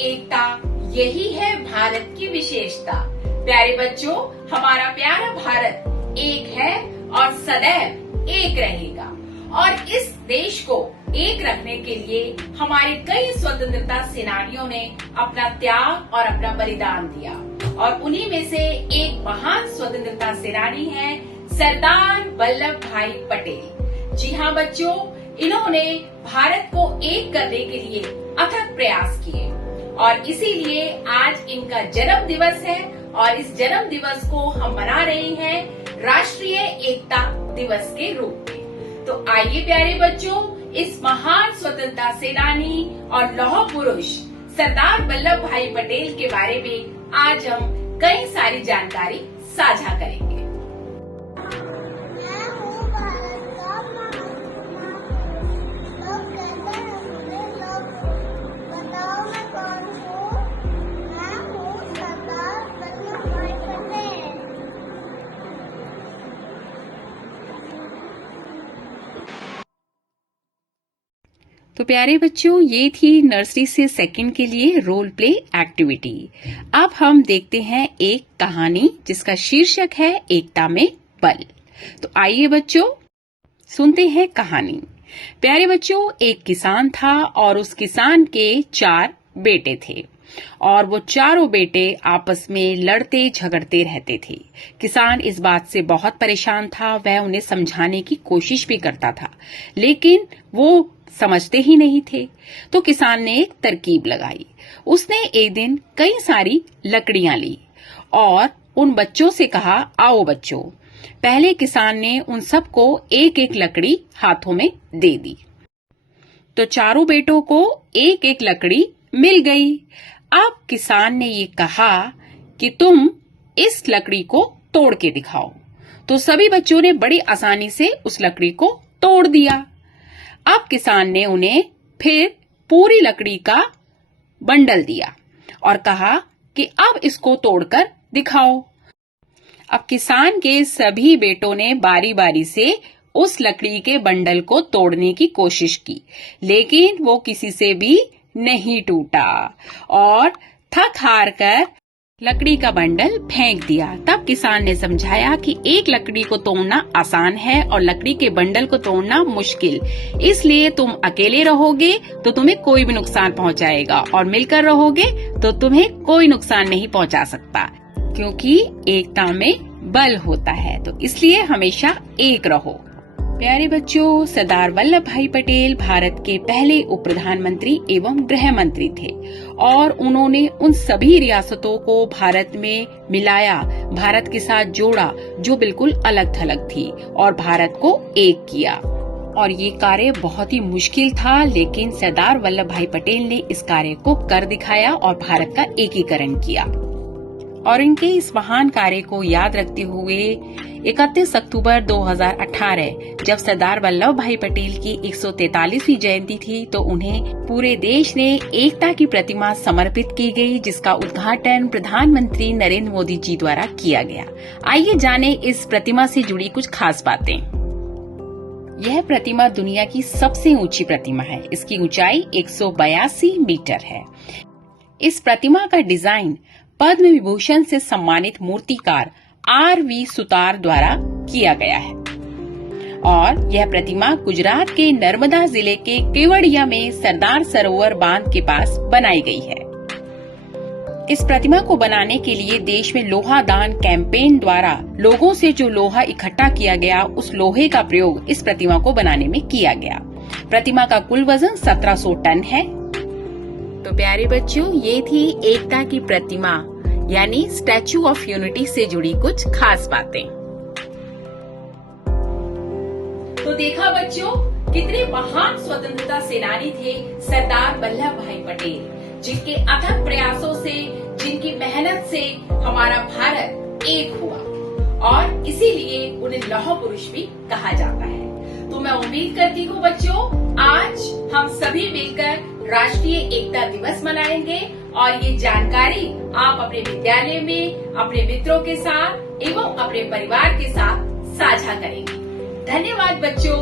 एकता, यही है भारत की विशेषता। प्यारे बच्चों, हमारा प्यारा भारत एक है और सदैव एक रहेगा। और इस देश को एक रखने के लिए हमारे कई स्वतंत्रता सेनानियों ने अपना त्याग और अपना बलिदान दिया, और उन्हीं में से एक महान स्वतंत्रता सेनानी है सरदार वल्लभ भाई पटेल। जी हाँ बच्चों, इन्होंने भारत को एक करने के लिए अथक प्रयास किए, और इसीलिए आज इनका जन्म दिवस है। और इस जन्म दिवस को हम मना रहे हैं राष्ट्रीय एकता दिवस के रूप में। तो आइए प्यारे बच्चों, इस महान स्वतंत्रता सेनानी और लौह पुरुष सरदार वल्लभ भाई पटेल के बारे में आज हम कई सारी जानकारी साझा करेंगे। तो प्यारे बच्चों, ये थी नर्सरी से सेकंड के लिए रोल प्ले एक्टिविटी। अब हम देखते हैं एक कहानी जिसका शीर्षक है एकता में बल। तो आइए बच्चों, सुनते हैं कहानी। प्यारे बच्चों, एक किसान था और उस किसान के 4 बेटे थे, और वो चारों बेटे आपस में लड़ते झगड़ते रहते थे। किसान इस बात से बहुत परेशान था। वह उन्हें समझाने की कोशिश भी करता था, लेकिन वो समझते ही नहीं थे। तो किसान ने एक तरकीब लगाई। उसने एक दिन कई सारी लकड़ियां ली और उन बच्चों से कहा, आओ बच्चों। पहले किसान ने उन सबको एक एक लकड़ी हाथों में दे दी। तो चारों बेटों को एक एक लकड़ी मिल गई। अब किसान ने ये कहा कि तुम इस लकड़ी को तोड़ के दिखाओ। तो सभी बच्चों ने बड़ी आसानी से उस लकड़ी को तोड़ दिया। अब किसान ने उन्हें फिर पूरी लकड़ी का बंडल दिया और कहा कि अब इसको तोड़कर दिखाओ। अब किसान के सभी बेटों ने बारी बारी से उस लकड़ी के बंडल को तोड़ने की कोशिश की, लेकिन वो किसी से भी नहीं टूटा और थक हार कर लकड़ी का बंडल फेंक दिया। तब किसान ने समझाया कि एक लकड़ी को तोड़ना आसान है और लकड़ी के बंडल को तोड़ना मुश्किल। इसलिए तुम अकेले रहोगे तो तुम्हें कोई भी नुकसान पहुंचाएगा, और मिलकर रहोगे तो तुम्हें कोई नुकसान नहीं पहुंचा सकता, क्योंकि एकता में बल होता है। तो इसलिए हमेशा एक रहो। प्यारे बच्चों, सरदार वल्लभ भाई पटेल भारत के पहले उप प्रधानमंत्री एवं गृह मंत्री थे, और उन्होंने उन सभी रियासतों को भारत में मिलाया, भारत के साथ जोड़ा जो बिल्कुल अलग थलग थी, और भारत को एक किया। और ये कार्य बहुत ही मुश्किल था, लेकिन सरदार वल्लभ भाई पटेल ने इस कार्य को कर दिखाया और भारत का एकीकरण किया। और इनके इस महान कार्य को याद रखते हुए 31 अक्टूबर 2018 जब सरदार वल्लभ भाई पटेल की 143वीं जयंती थी, तो उन्हें पूरे देश ने एकता की प्रतिमा समर्पित की गई, जिसका उद्घाटन प्रधानमंत्री नरेंद्र मोदी जी द्वारा किया गया। आइए जाने इस प्रतिमा से जुड़ी कुछ खास बातें। यह प्रतिमा दुनिया की सबसे ऊंची प्रतिमा है। इसकी ऊंचाई 182 मीटर है। इस प्रतिमा का डिजाइन पद्म विभूषण से सम्मानित मूर्तिकार R.V. सुतार द्वारा किया गया है, और यह प्रतिमा गुजरात के नर्मदा जिले के केवड़िया में सरदार सरोवर बांध के पास बनाई गई है। इस प्रतिमा को बनाने के लिए देश में लोहा दान कैंपेन द्वारा लोगों से जो लोहा इकट्ठा किया गया, उस लोहे का प्रयोग इस प्रतिमा को बनाने में किया गया। प्रतिमा का कुल वजन 1700 टन है। तो प्यारे बच्चों, ये थी एकता की प्रतिमा यानी स्टैचू ऑफ यूनिटी से जुड़ी कुछ खास बातें। तो देखा बच्चों, कितने महान स्वतंत्रता सेनानी थे सरदार वल्लभ भाई पटेल, जिनके अथक प्रयासों से, जिनकी मेहनत से हमारा भारत एक हुआ, और इसीलिए उन्हें लौह पुरुष भी कहा जाता है। तो मैं उम्मीद करती हूँ बच्चों, आज हम सभी मिलकर राष्ट्रीय एकता दिवस मनाएंगे, और ये जानकारी आप अपने विद्यालय में अपने मित्रों के साथ एवं अपने परिवार के साथ साझा करेंगे। धन्यवाद बच्चों।